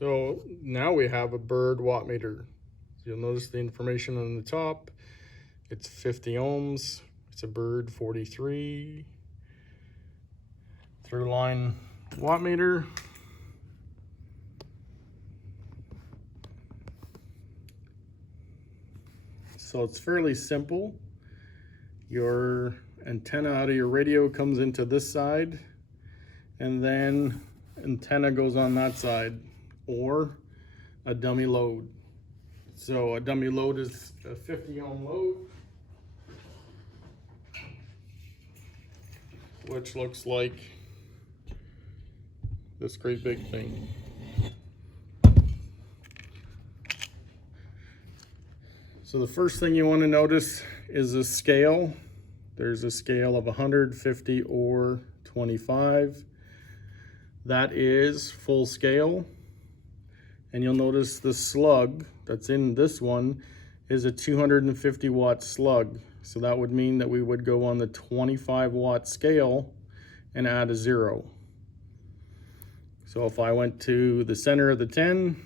So now we have a bird watt meter. You'll notice the information on the top. It's 50 ohms. It's a bird 43 through line watt meter. So it's fairly simple. Your antenna out of your radio comes into this side, and then antenna goes on that side, or a dummy load. So a dummy load is a 50 ohm load, which looks like this great big thing. So the first thing you want to notice is a scale. There's a scale of 100, 50, or 25. That is full scale. And you'll notice the slug that's in this one is a 250 watt slug. So that would mean that we would go on the 25 watt scale and add a 0. So if I went to the center of the 10,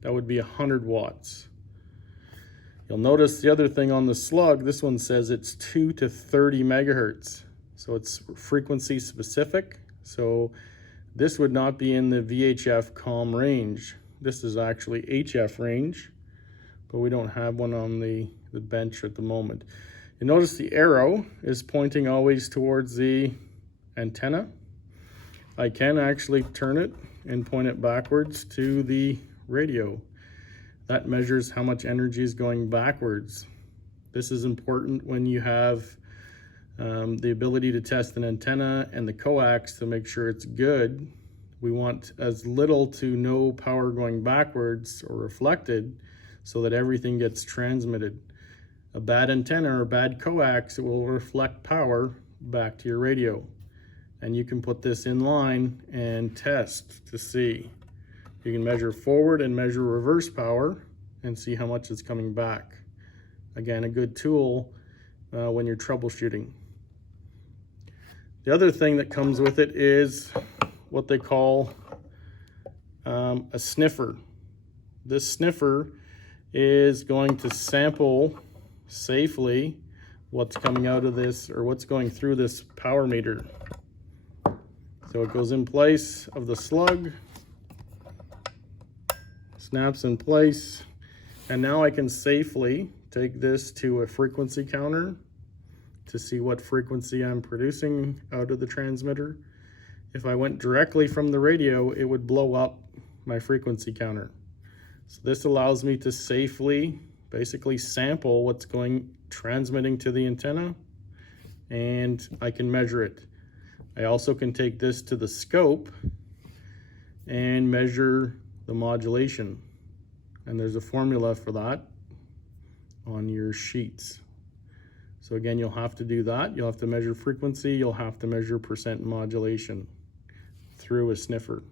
that would be 100 watts. You'll notice the other thing on the slug, this one says it's 2 to 30 megahertz. So it's frequency specific. So this would not be in the VHF COM range. This is actually HF range, but we don't have one on the bench at the moment. You notice the arrow is pointing always towards the antenna. I can actually turn it and point it backwards to the radio. That measures how much energy is going backwards. This is important when you have the ability to test an antenna and the coax to make sure it's good. We want as little to no power going backwards or reflected so that everything gets transmitted. A bad antenna or a bad coax, it will reflect power back to your radio. And you can put this in line and test to see. You can measure forward and measure reverse power and see how much is coming back. Again, a good tool when you're troubleshooting. The other thing that comes with it is what they call a sniffer. This sniffer is going to sample safely what's coming out of this or what's going through this power meter. So it goes in place of the slug, snaps in place, and now I can safely take this to a frequency counter to see what frequency I'm producing out of the transmitter. If I went directly from the radio, it would blow up my frequency counter. So this allows me to safely basically sample what's transmitting to the antenna, and I can measure it. I also can take this to the scope and measure the modulation. And there's a formula for that on your sheets. So again, you'll have to do that. You'll have to measure frequency. You'll have to measure percent modulation through a sniffer.